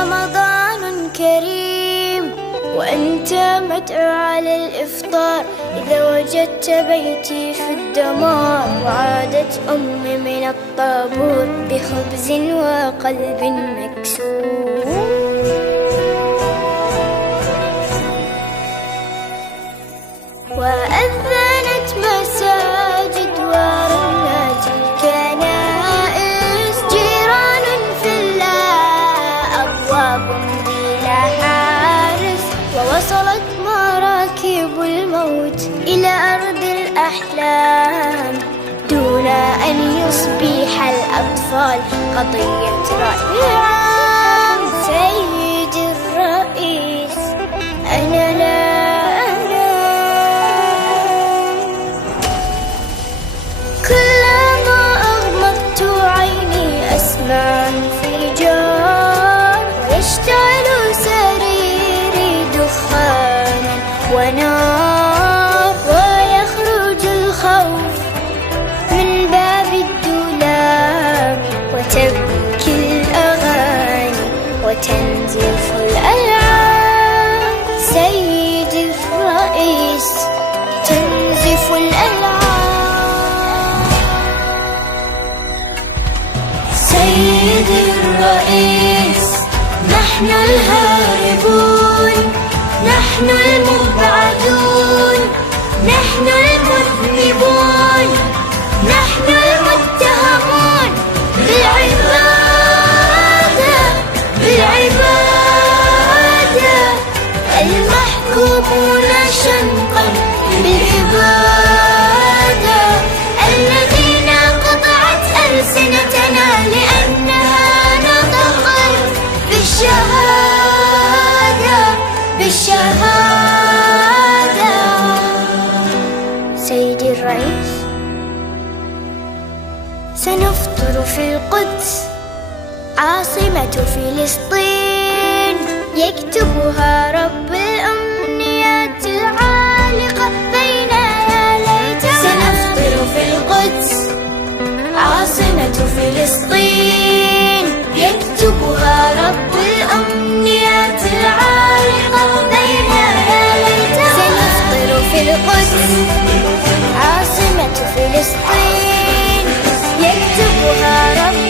رمضان كريم وأنت مدعو على الإفطار. إذا وجدت بيتي في الدمار وعادت أمي من الطابور بخبز وقلب مكسور. وأذنت مساجد ورنت الكنائس، جيران في الله أبواب بلا حارس. ووصلت مراكب الموت إلى أرض الأحلام دون أن يصبح الأطفال قضية رأي عام. سيدي الرئيس أنا لا انفجار ويشتعل سريري دخانا ونار، ويخرج الخوف من باب الدولاب وتبكي الأغاني وتنزف الألعاب. سيدي الرئيس تنزف الألعاب. سيدي الرئيس نحن الهاربون، نحن المبعدون، نحن المذنبون، نحن المتهمون بالعبادة، بالعبادة، المحكومون شنقا بالعبادة، الذين قطعت ألسنتنا لأنها نطقت بالشهادة، بالشهادة. سيدي الرئيس سنفطر في القدس عاصمة فلسطين، يكتبها رب الأمنيات العالقة بين يا ليتها. سنفطر في القدس عاصمة فلسطين، يكتبها رب الأمنيات العالقة بين يا ليتها. سنفطر في القدس عاصمة فلسطين، يكتبها رب